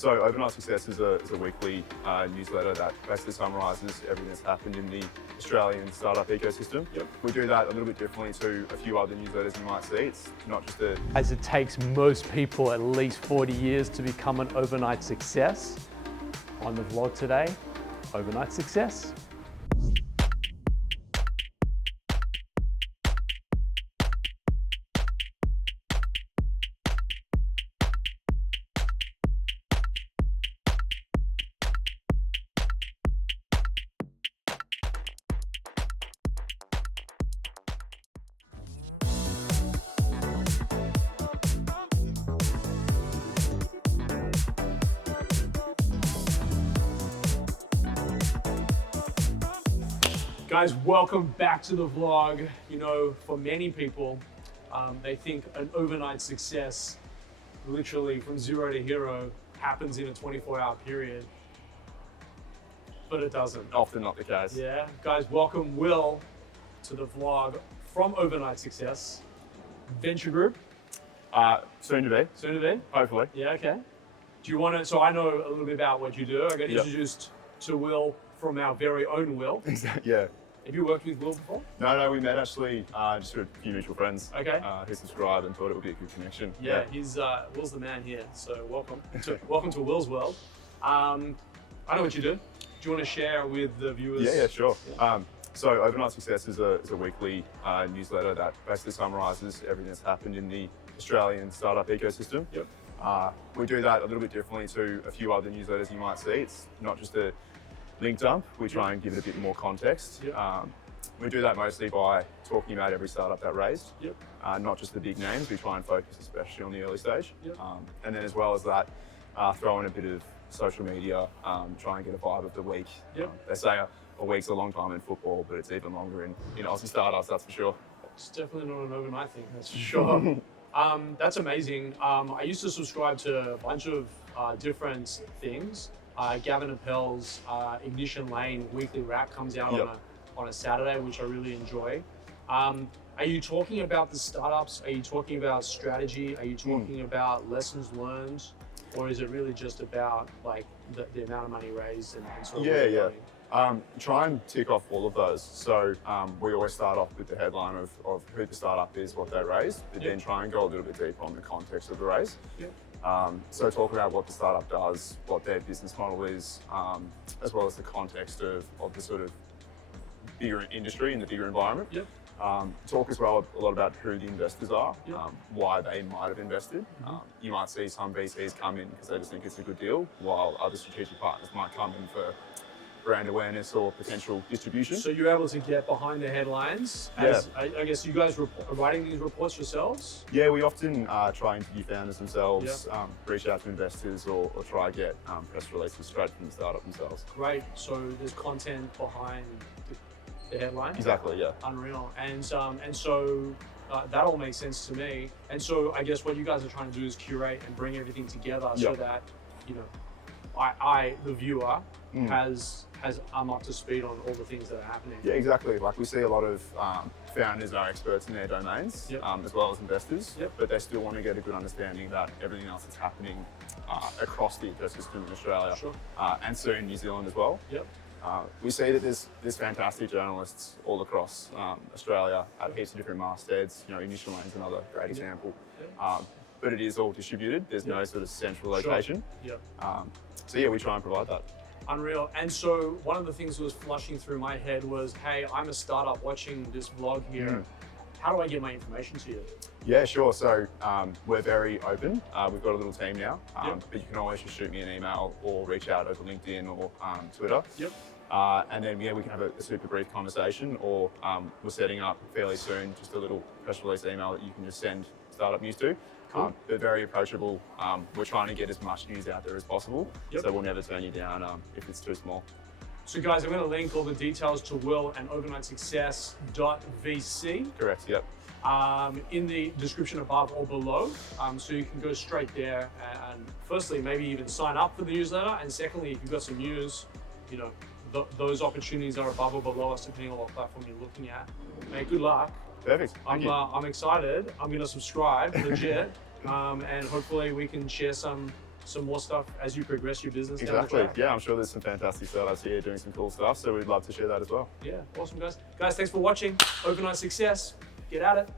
So Overnight Success is a weekly newsletter that basically summarises everything that's happened in the Australian startup ecosystem. Yep. We do that a little bit differently to a few other newsletters you might see. It's not just a... As it takes most people at least 40 years to become an overnight success. On the vlog today, overnight success. Guys, welcome back to the vlog. You know, for many people, they think an overnight success, literally from zero to hero, happens in a 24-hour period, but it doesn't. Often not the case. Yeah, guys, welcome Will to the vlog from Overnight Success Venture Group. Soon to be. Soon to be. Hopefully. Yeah, okay. Do you want to, so I know a little bit about what you do. I got introduced to Will from our very own Will. Yeah. Have you worked with Will before? No, we met actually just through a few mutual friends Okay. who subscribed and thought it would be a good connection. Yeah, he's Will's the man here. So welcome to Will's world. I know what you do. Do you want to share with the viewers? Yeah, sure. So Overnight Success is a weekly newsletter that basically summarises everything that's happened in the Australian startup ecosystem. Yep. We do that a little bit differently to a few other newsletters you might see. It's not just a link dump. We try and give it a bit more context. Yep. We do that mostly by talking about every startup that raised, Yep. not just the big names. We try and focus especially on the early stage. Yep. And then as well as that, throw in a bit of social media, try and get a vibe of the week. Yep. They say a week's a long time in football, but it's even longer in Aussie startups, that's for sure. It's definitely not an overnight thing, that's for sure. That's amazing. I used to subscribe to a bunch of different things. Gavin Appel's Ignition Lane weekly wrap comes out on a Saturday, which I really enjoy. Are you talking about the startups? Are you talking about strategy? Are you talking about lessons learned? Or is it really just about like the amount of money raised and sort of where you're going? Try and tick off all of those. So we always start off with the headline of who the startup is, what they raised, but then try and go a little bit deeper on the context of the raise. So talk about what the startup does, what their business model is, as well as the context of the sort of bigger industry and the bigger environment. Talk as well a lot about who the investors are, why they might have invested. You might see some VCs come in because they just think it's a good deal, while other strategic partners might come in for brand awareness or potential distribution. So you're able to get behind the headlines. I guess you guys are writing these reports yourselves? Yeah, we often try and interview founders themselves, reach out to investors or try to get press releases straight from the startup themselves. Great, so there's content behind the headline? Exactly, yeah. Unreal, and so that all makes sense to me. And so I guess what you guys are trying to do is curate and bring everything together so that, I the viewer, I'm up to speed on all the things that are happening. Yeah, exactly. Like we see a lot of founders are experts in their domains, as well as investors, but they still want to get a good understanding about everything else that's happening across the ecosystem in Australia, and soon New Zealand as well. We see that there's fantastic journalists all across Australia at heaps of different mastheads. Ignition Lane's another great example. But it is all distributed. There's no sort of central location. So yeah, we try and provide that. Unreal. And so one of the things that was flushing through my head was, hey, I'm a startup watching this vlog here. How do I get my information to you? Yeah, sure. So we're very open. We've got a little team now, but you can always just shoot me an email or reach out over LinkedIn or Twitter. And then, we can have a super brief conversation, or we're setting up fairly soon just a little press release email that you can just send startup news to. They're very approachable. We're trying to get as much news out there as possible, so we'll never turn you down if it's too small. So guys, I'm going to link all the details to Will and overnightsuccess.vc. Correct, yep. In the description above or below. So you can go straight there and firstly, maybe even sign up for the newsletter. And secondly, if you've got some news, those opportunities are above or below us, depending on what platform you're looking at. Mate, good luck. Perfect. I'm excited. I'm going to subscribe, legit. And hopefully we can share some some more stuff as you progress your business. Down the Exactly. track. Yeah, I'm sure there's some fantastic startups here doing some cool stuff, so we'd love to share that as well. Yeah, awesome, guys. Guys, thanks for watching. Overnight Success. Get at it.